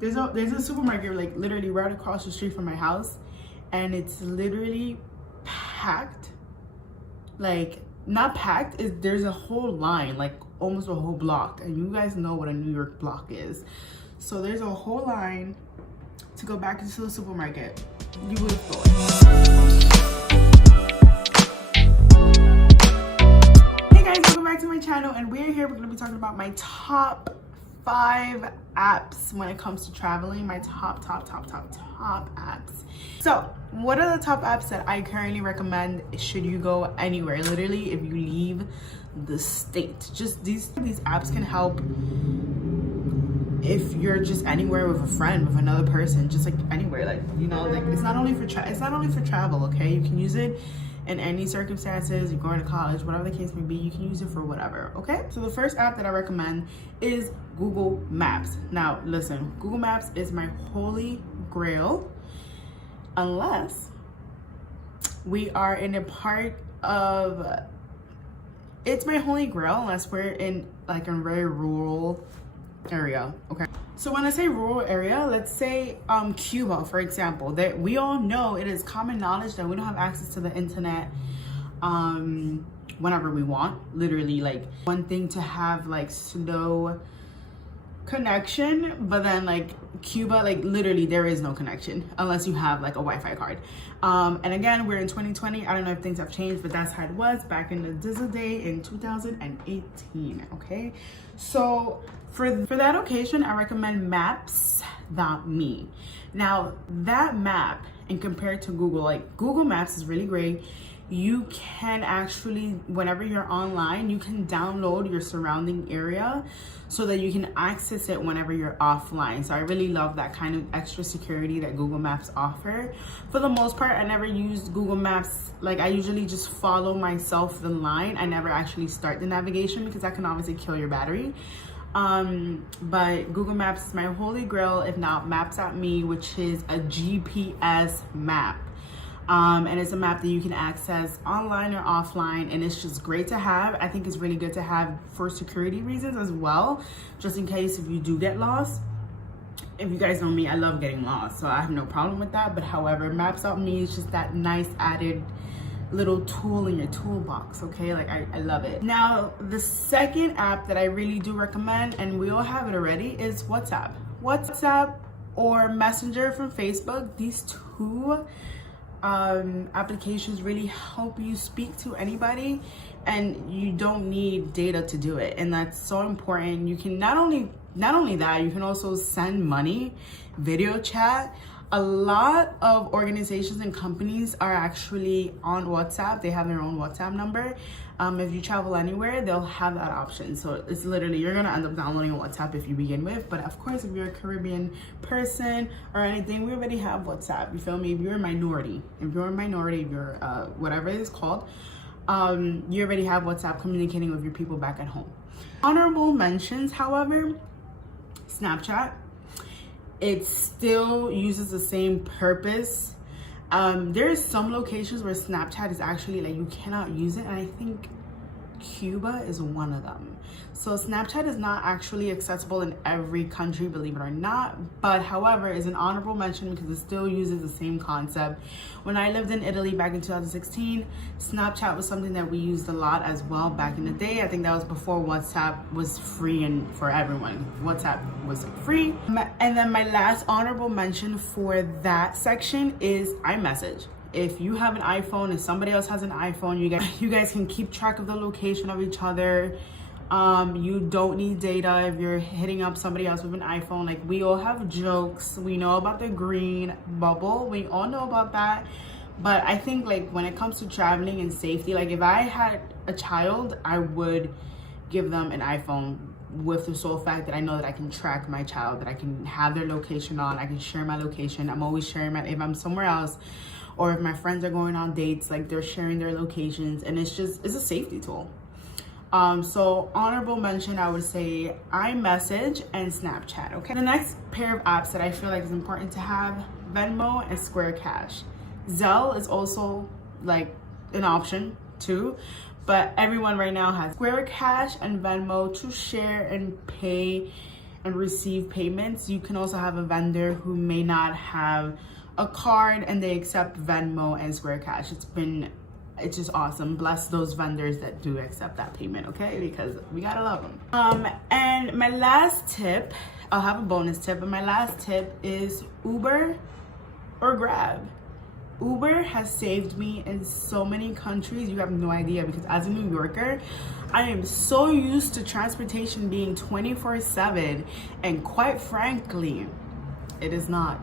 There's a supermarket like literally right across the street from my house, and it's literally packed. Like, not packed, there's a whole line, like almost a whole block, and you guys know what a New York block is. So there's a whole line to go back into the supermarket. You would have thought. Hey guys, welcome back to my channel, and we're here. We're gonna be talking about my top 5 apps when it comes to traveling. My top apps. So what are the top apps that I currently recommend should you go anywhere? Literally, if you leave the state, just these apps can help if you're just anywhere with a friend, with another person, just like anywhere, like, you know, like it's not only for travel, okay? You can use it in any circumstances. You're going to college, whatever the case may be, you can use it for whatever, okay? So the first app that I recommend is Google Maps. Now listen, Google Maps is my holy grail, unless we are in a part of, it's my holy grail unless we're in like a very rural area, okay? So when I say rural area, let's say Cuba, for example, that we all know, it is common knowledge that we don't have access to the internet whenever we want. Literally, like, one thing to have like slow connection, but then like Cuba, like literally there is no connection unless you have like a Wi-Fi card. And again, we're in 2020. I don't know if things have changed, but that's how it was back in the Dizzle day in 2018, okay? So for that occasion, I recommend maps.me. Now that map, and compared to Google, like Google Maps is really great. You can actually, whenever you're online, you can download your surrounding area so that you can access it whenever you're offline. So I really love that kind of extra security that Google Maps offer. For the most part, I never used Google Maps. Like, I usually just follow myself the line. I never actually start the navigation because that can obviously kill your battery. But Google Maps is my holy grail, if not maps.me, which is a GPS map. And it's a map that you can access online or offline, and it's just great to have. I think it's really good to have for security reasons as well, just in case if you do get lost. If you guys know me, I love getting lost, so I have no problem with that. But however, maps.me is just that nice added little tool in your toolbox, okay? Like, I love it. Now, the second app that I really do recommend, and we all have it already, is WhatsApp. WhatsApp or Messenger from Facebook. These two applications really help you speak to anybody, and you don't need data to do it, and that's so important. You can not only that, you can also send money, video chat. A lot of organizations and companies are actually on WhatsApp. They have their own WhatsApp number. If you travel anywhere, they'll have that option. So it's literally, you're gonna end up downloading WhatsApp if you begin with. But of course, if you're a Caribbean person or anything, we already have WhatsApp. You feel me? If you're a minority, if you're whatever it is called, you already have WhatsApp communicating with your people back at home. Honorable mentions, however, Snapchat. It still uses the same purpose. There's some locations where Snapchat is actually like, you cannot use it, and I think Cuba is one of them. So Snapchat is not actually accessible in every country, believe it or not, but however is an honorable mention because it still uses the same concept. When I lived in Italy back in 2016, Snapchat was something that we used a lot as well back in the day. I think that was before WhatsApp was free and for everyone. WhatsApp was free. And then my last honorable mention for that section is iMessage. If you have an iPhone and somebody else has an iPhone, you guys can keep track of the location of each other. You don't need data if you're hitting up somebody else with an iPhone. Like, we all have jokes. We know about the green bubble. We all know about that. But I think, like, when it comes to traveling and safety, like, if I had a child, I would give them an iPhone with the sole fact that I know that I can track my child, that I can have their location on, I can share my location. I'm always sharing if I'm somewhere else, or if my friends are going on dates, like, they're sharing their locations, and it's a safety tool. So honorable mention, I would say iMessage and Snapchat, okay? The next pair of apps that I feel like is important to have, Venmo and Square Cash. Zelle is also like an option too, but everyone right now has Square Cash and Venmo to share and pay and receive payments. You can also have a vendor who may not have a card and they accept Venmo and Square Cash. It's just awesome. Bless those vendors that do accept that payment, okay? Because we gotta love them. And my last tip, I'll have a bonus tip, but my last tip is Uber or Grab. Uber has saved me in so many countries, you have no idea, because as a New Yorker, I am so used to transportation being 24/7, and quite frankly, it is not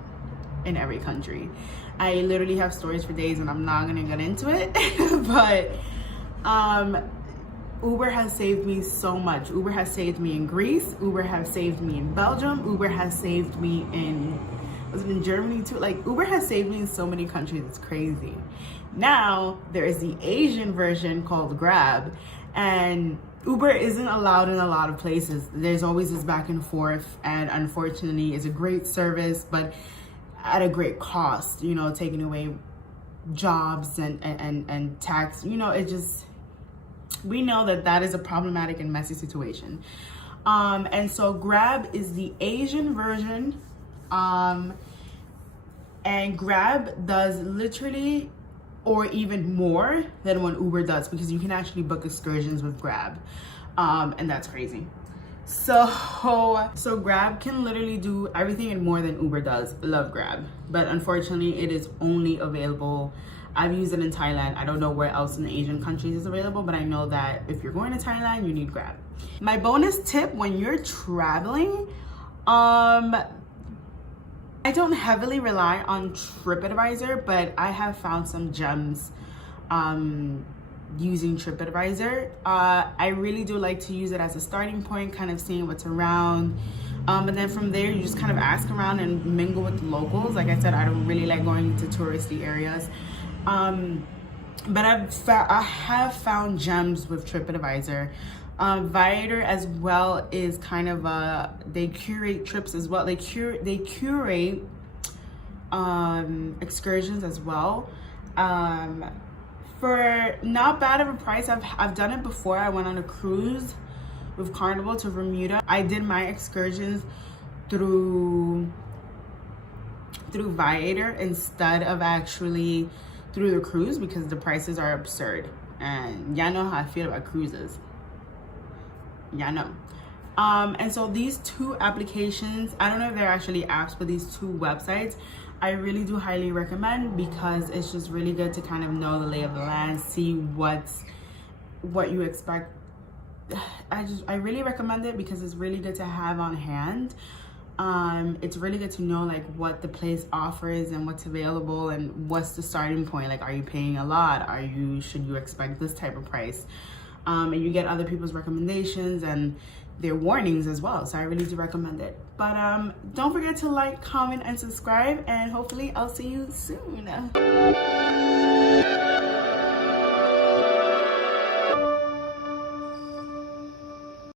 in every country. I literally have stories for days and I'm not gonna get into it, but Uber has saved me so much. Uber has saved me in Greece, Uber has saved me in Belgium, Uber has saved me in Germany too. Like, Uber has saved me in so many countries, it's crazy. Now there is the Asian version called Grab, and Uber isn't allowed in a lot of places. There's always this back and forth, and unfortunately it's a great service, but at a great cost, you know, taking away jobs and tax, you know, it just, we know that is a problematic and messy situation. And so Grab is the Asian version, and Grab does literally or even more than what Uber does, because you can actually book excursions with Grab, and that's crazy. So Grab can literally do everything and more than Uber does. Love Grab, but unfortunately it is only available, I've used it in Thailand. I don't know where else in the Asian countries is available, but I know that if you're going to Thailand, you need Grab. My bonus tip when you're traveling, I don't heavily rely on TripAdvisor, but I have found some gems using TripAdvisor. I really do like to use it as a starting point, kind of seeing what's around. And then from there, you just kind of ask around and mingle with the locals. Like I said, I don't really like going to touristy areas. But I have found gems with TripAdvisor. Viator as well is kind of they curate trips as well. They curate excursions as well. For not bad of a price. I've done it before. I went on a cruise with Carnival to Bermuda. I did my excursions through Viator instead of actually through the cruise, because the prices are absurd, and y'all know how I feel about cruises. Yeah, no. And so these two applications, I don't know if they're actually apps, but these two websites, I really do highly recommend, because it's just really good to kind of know the lay of the land, see what you expect. I really recommend it because it's really good to have on hand. It's really good to know like what the place offers and what's available and what's the starting point. Like, are you paying a lot? Should you expect this type of price? And you get other people's recommendations and their warnings as well. So I really do recommend it. But don't forget to like, comment, and subscribe, and hopefully I'll see you soon.